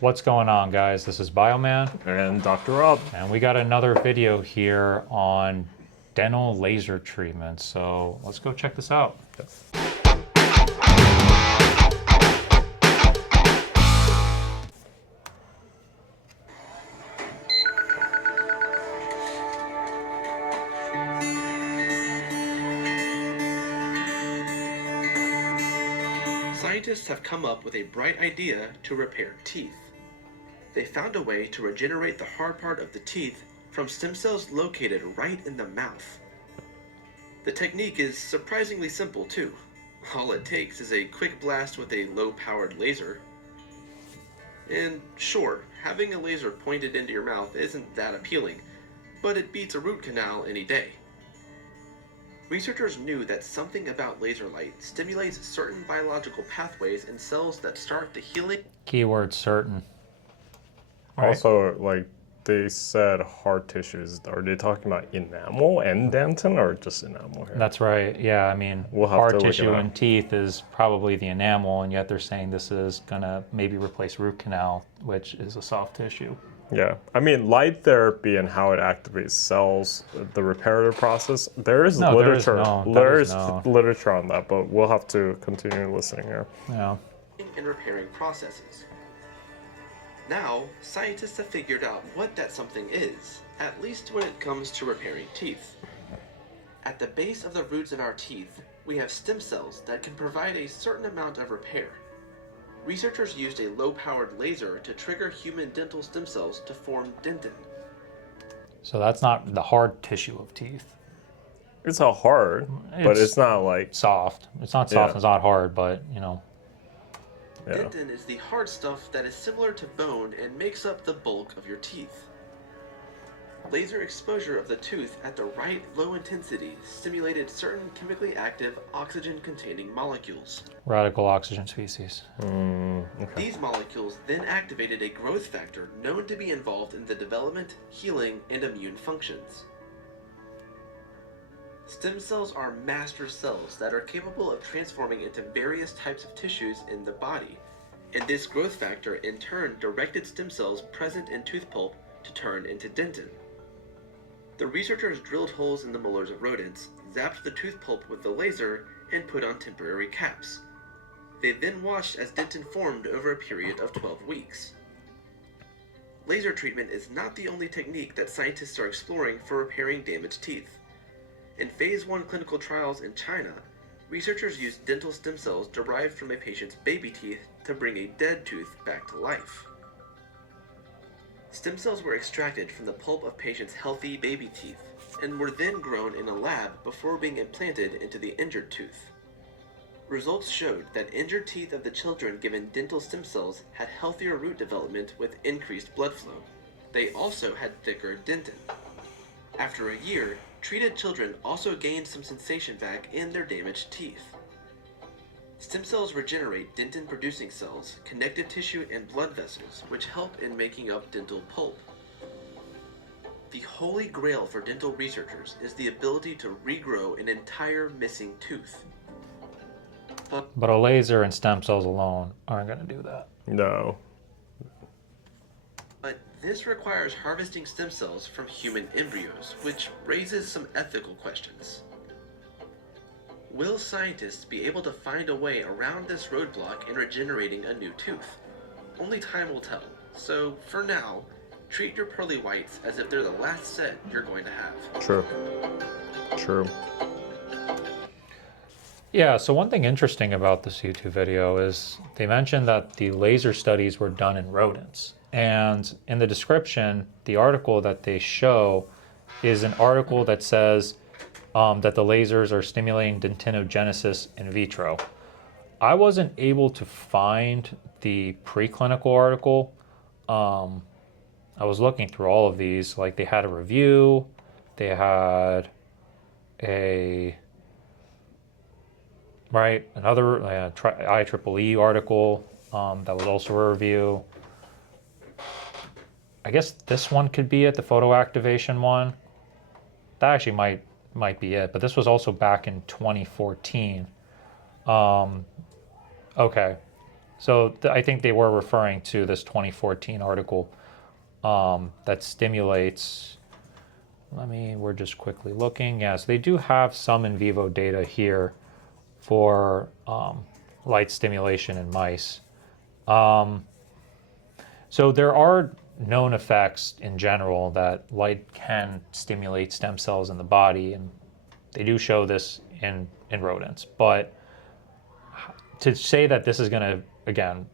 What's going on, guys? This is Bioman, And Dr. Rob. and we got another video here on dental laser treatment. So let's go check this out. Scientists have come up with a bright idea to repair teeth. They found a way to regenerate the hard part of the teeth from stem cells located right in the mouth. The technique is surprisingly simple too. All it takes is a quick blast with a low-powered laser. And sure, having a laser pointed into your mouth isn't that appealing, but it beats a root canal any day. Researchers knew that something about laser light stimulates certain biological pathways in cells that start the healing. Keyword certain. Right. Also, like they said, hard tissues. Are they talking about enamel and dentin, or just enamel here? That's right. Yeah, I mean, We'll have to hard look it tissue up. in teeth is probably the enamel, and yet they're saying this is gonna maybe replace root canal, which is a soft tissue. Yeah, I mean, light therapy and how it activates cells, the reparative process. There is literature. There is literature on that, but we'll have to continue listening here. Yeah. And repairing processes. Now, scientists have figured out what that something is, at least when it comes to repairing teeth. At the base of the roots of our teeth, we have stem cells that can provide a certain amount of repair. Researchers used a low-powered laser to trigger human dental stem cells to form dentin. So that's not the hard tissue of teeth. It's a hard, but it's not like soft. It's not soft. Yeah. It's not hard, but you know. Yeah. Dentin is the hard stuff that is similar to bone and makes up the bulk of your teeth. Laser exposure of the tooth at the right low intensity stimulated certain chemically active oxygen-containing molecules. Radical oxygen species. Okay. These molecules then activated a growth factor known to be involved in the development, healing, and immune functions. Stem cells are master cells that are capable of transforming into various types of tissues in the body, and this growth factor in turn directed stem cells present in tooth pulp to turn into dentin. The researchers drilled holes in the molars of rodents, zapped the tooth pulp with the laser, and put on temporary caps. They then watched as dentin formed over a period of 12 weeks. Laser treatment is not the only technique that scientists are exploring for repairing damaged teeth. In phase 1 clinical trials in China, researchers used dental stem cells derived from a patient's baby teeth to bring a dead tooth back to life. Stem cells were extracted from the pulp of patients' healthy baby teeth and were then grown in a lab before being implanted into the injured tooth. Results showed that injured teeth of the children given dental stem cells had healthier root development with increased blood flow. They also had thicker dentin. After a year, treated children also gained some sensation back in their damaged teeth. Stem cells regenerate dentin-producing cells, connective tissue, and blood vessels, which help in making up dental pulp. The holy grail for dental researchers is the ability to regrow an entire missing tooth. But a laser and stem cells alone aren't going to do that. No. But this requires harvesting stem cells from human embryos, which raises some ethical questions. Will scientists be able to find a way around this roadblock in regenerating a new tooth? Only time will tell, so for now, treat your pearly whites as if they're the last set you're going to have. True. True. Yeah, so one thing interesting about this YouTube video is they mentioned that the laser studies were done in rodents. And in the description, the article that they show is an article that says that the lasers are stimulating dentinogenesis in vitro. I wasn't able to find the preclinical article. I was looking through all of these. Like, they had a review, they had another IEEE article that was also a review. I guess this one could be it, the photo activation one. That actually might be it, but this was also back in 2014. Okay, So I think they were referring to this 2014 article that stimulates. We're just quickly looking. Yes, they do have some in vivo data here for light stimulation in mice. So there are known effects in general that light can stimulate stem cells in the body, and they do show this in rodents. But to say that this is going to, again,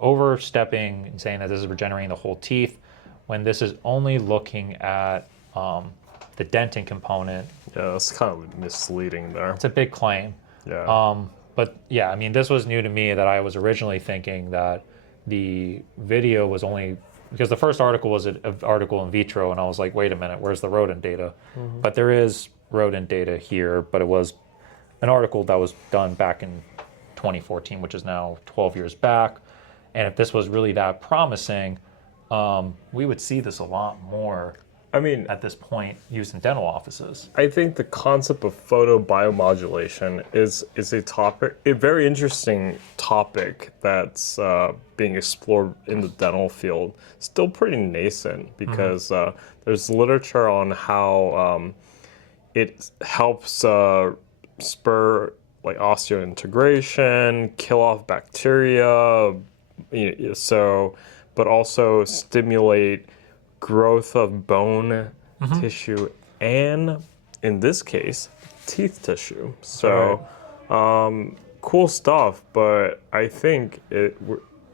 overstepping and saying that this is regenerating the whole teeth, when this is only looking at the dentin component. Yeah, that's kind of misleading there. It's a big claim. Yeah. But yeah, this was new to me, that I was originally thinking that the video was only, because the first article was an article in vitro, and I was like, wait a minute, where's the rodent data? Mm-hmm. But there is rodent data here, but it was an article that was done back in 2014, which is now 12 years back. And if this was really that promising, we would see this a lot more. At this point, used in dental offices. I think the concept of photobiomodulation is a very interesting topic that's being explored in the dental field. Still pretty nascent, because there's literature on how it helps spur like osseointegration, kill off bacteria, but also stimulate growth of bone tissue, and in this case, teeth tissue. So, cool stuff. But I think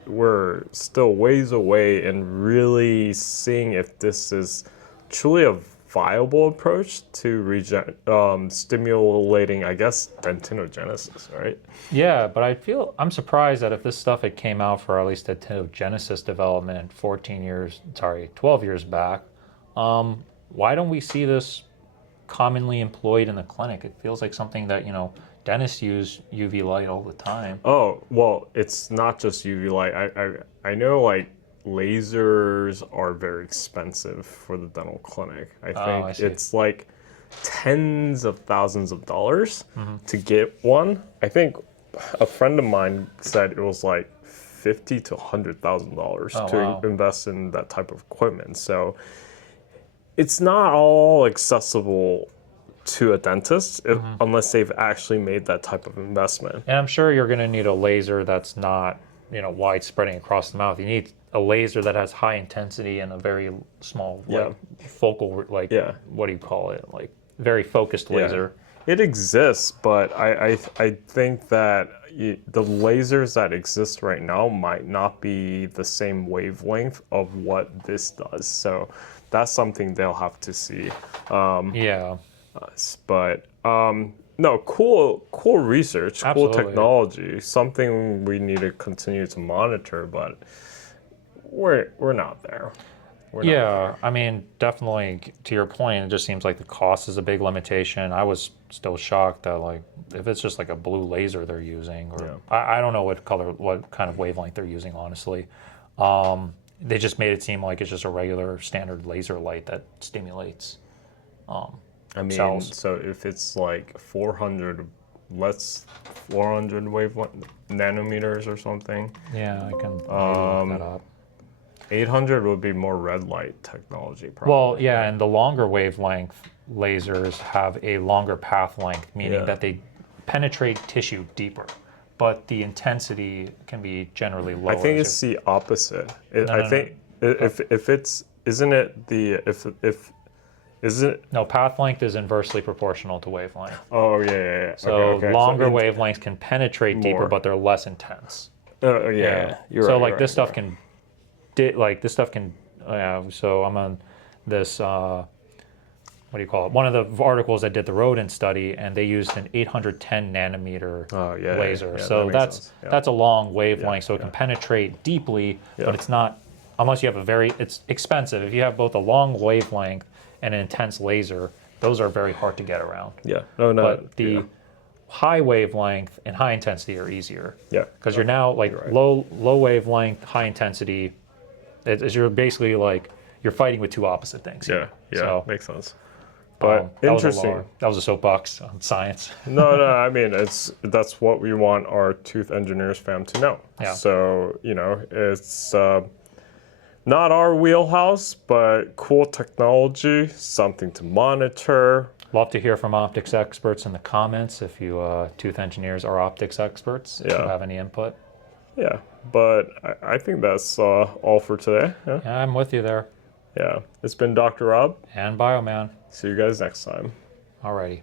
we're still ways away in really seeing if this is truly a viable approach to stimulating, I guess, dentinogenesis, right? Yeah, but I'm surprised that if this stuff had came out for at least dentinogenesis development 12 years back, why don't we see this commonly employed in the clinic? It feels like something that, dentists use UV light all the time. Oh, well, it's not just UV light. I know, like, lasers are very expensive for the dental clinic. I think it's like tens of thousands of dollars to get one. I think a friend of mine said it was like $50,000 to $100,000 to invest in that type of equipment. So it's not all accessible to a dentist unless they've actually made that type of investment. And I'm sure you're going to need a laser that's not, wide spreading across the mouth. You need a laser that has high intensity and a very small, focal, what do you call it? Like very focused laser. It exists, but I think that the lasers that exist right now might not be the same wavelength of what this does. So that's something they'll have to see. But no, cool research, Absolutely. Cool technology, something we need to continue to monitor, but we're not there. Definitely to your point, it just seems like the cost is a big limitation. I was still shocked that, like, if it's just like a blue laser they're using, or I don't know what kind of wavelength they're using, honestly. They just made it seem like it's just a regular standard laser light that stimulates cells. So if it's like 400 wavelength nanometers or something. Yeah, I can look that up. 800 would be more red light technology, probably. Well, yeah, and the longer wavelength lasers have a longer path length, meaning that they penetrate tissue deeper, but the intensity can be generally lower. I think it's the opposite. No, path length is inversely proportional to wavelength. Oh, yeah. So longer wavelengths can penetrate deeper, but they're less intense. You're right. This stuff can. So I'm on this, what do you call it? One of the articles that did the rodent study, and they used an 810 nanometer laser. So that's a long wavelength, so it can penetrate deeply, but it's not, unless you have it's expensive. If you have both a long wavelength and an intense laser, those are very hard to get around. But the high wavelength and high intensity are easier. Because you're now low wavelength, high intensity. You're basically you're fighting with two opposite things. So, makes sense. But interesting. That was a soapbox on science. No, I mean, that's what we want our tooth engineers fam to know. Yeah. So, it's not our wheelhouse, but cool technology, something to monitor. Love to hear from optics experts in the comments if you tooth engineers are optics experts, if you have any input. Yeah, but I think that's all for today. Yeah? Yeah, I'm with you there. Yeah, it's been Dr. Rob. And Bioman. See you guys next time. Alrighty.